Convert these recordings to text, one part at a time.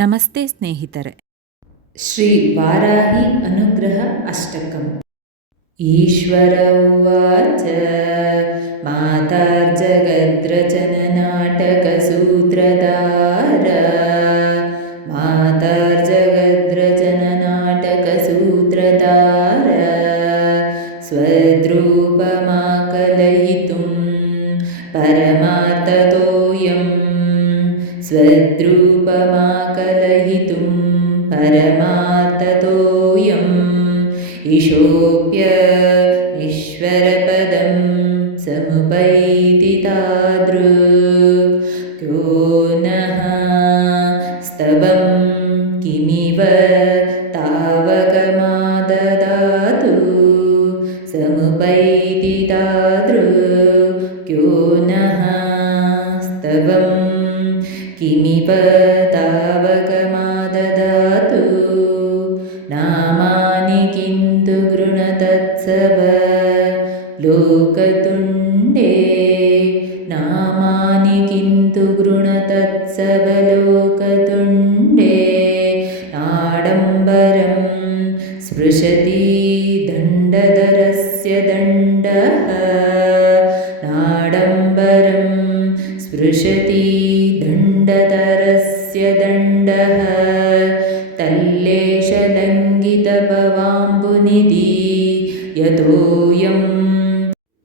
ನಮಸ್ತೆ ಸ್ನೇಹಿತರೆ ಶ್ರೀ ವಾರಾಹಿ ಅನುಗ್ರಹ ಅಷ್ಟಕಂ ಈಶ್ವರ ಉವಾಚ ಮಾತಾರ್ಜಗದ್ರಚನ ನಾಟಕ ಸೂತ್ರಧಾರ ಮಾತಾರ್ಜಗದ್ರಚನ ನಾಟಕ माकलयितुं परमाततोऽयम् इशोऽप्य ईश्वरपदं समुपैति तादृ को नः स्तवं किमिव तावकमाददातु समुपैति तादृ क्यो नः स्तवम् किमिव नामानि किन्तु गृणतत्सव लोकतुण्डे आडम्बरं स्पृशति दण्डधरस्य दण्डः। नाडम्बरं स्पृशति दण्डधरस्य दण्डः। तल्लेशलङ्घितभवाम्बुनिधि यतोऽयं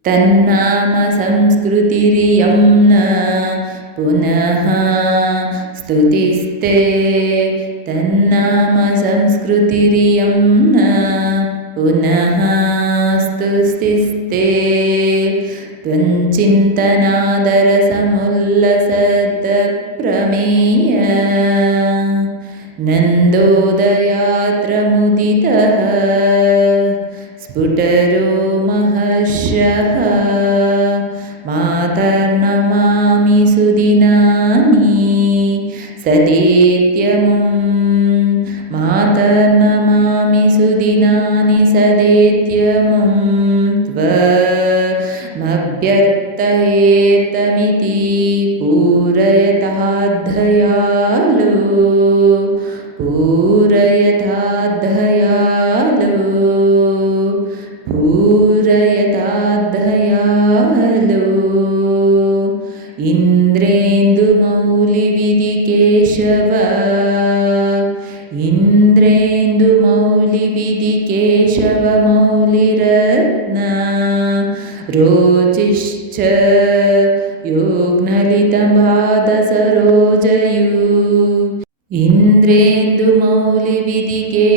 तन्नाम संस्कृतिरियं न पुनः स्तुतिस्ते। तन्नाम संस्कृतिरियं न पुनः स्तुतिस्ते। त्वञ्चिन्तनादरसमुल्लसद्प्रमेय। नन्दोदयात्रमुदितः। स्फुटरो सुदिनानि सदेत्यमुं मातर्नमामि सुदिनानि सदेत्यमुं त्वमभ्यर्थयेतमिति पूरयताद्धयालु इन्द्रेन्दुमौलिविधिकेशव इन्द्रेन्दुमौलिविधिकेशवमौलिरत्न रोचिश्च योग्नलितपादसरोजयु इन्द्रेन्दुमौलिविधिकेशवमौलिरत्न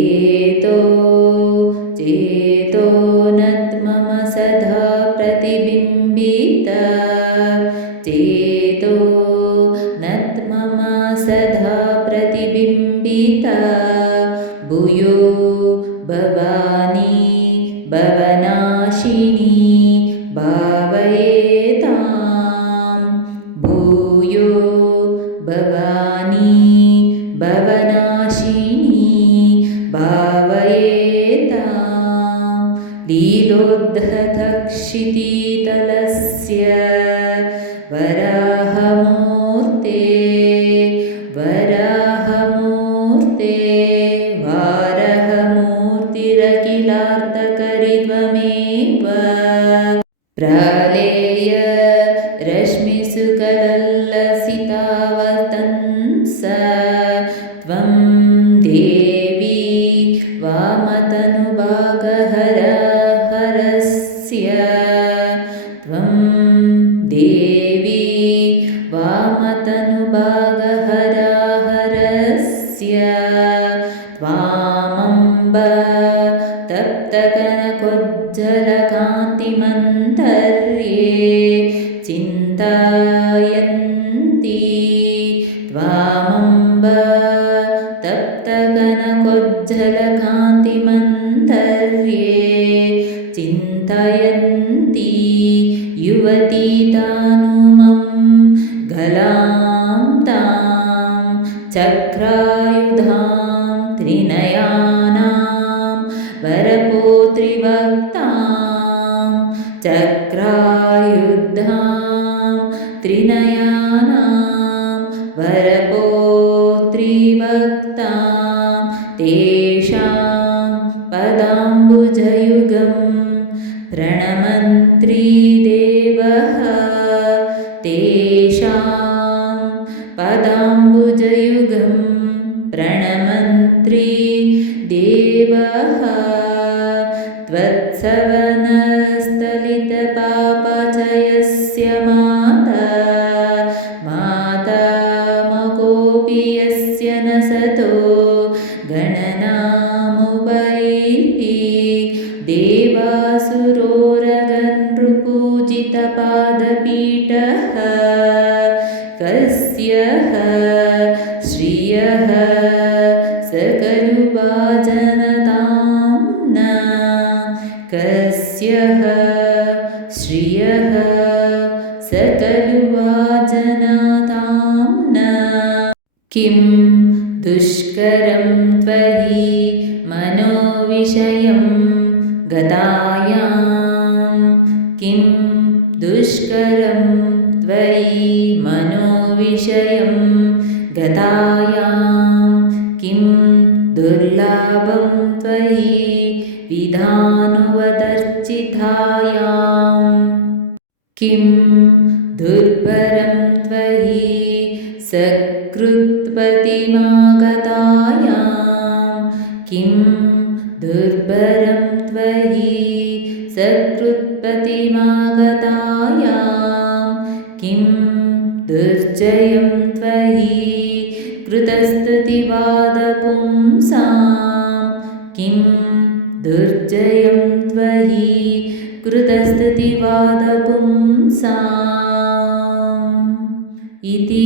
चेतो चेतो नत्मम सदा प्रतिबिम्बिता। चेतो नत्मम सदा प्रतिबिम्बिता। भूयो भवानी भवनाशिनी भावयेतां लीलोद्धतक्षितीतलस्य वराहमूर्ते वराहमूर्ते वारहमूर्तिरखिलार्थकरित्वमेव प्रालेय रश्मिसु कलल्लसितावतंस त्वं देवी वामतनुभागहरहरस्य तप्तकनकोज्जलकान्तिमन्तर्ये चिन्तायन्ती त्वामम्ब तप्तकनकोज्जलकान्तिमन्तर्ये चिन्तयन्ती युवती तानुमं त्रिवक्तां चक्रायुद्धां त्रिनयानां वरपोत्रिवक्तां तेषां पदाम्बुजयुगं प्रणमन्त्री देवः तेषां त्वत्सवनस्थलितपापचयस्य माता माता मकोऽपि यस्य न सतो गणनामुपैति देवासुरोरगनृपूजितपादपीठः कस्यः कस्यः श्रियः सकलुवाजनतां न किं दुष्करं त्वयि मनोविषयं गतायां किं दुष्करं त्वयि मनोविषयं गतायां किं दुर्भरं त्वयि सकृत्पतिमागतायां। किं दुर्भरं त्वयि सकृत्पतिमागतायां। किं दुर्जयं त्वयि कृतस्तुतिवादपुंसां। किं दुर्जयं त्वयि कृतस्तुतिवादपुंसाम् इति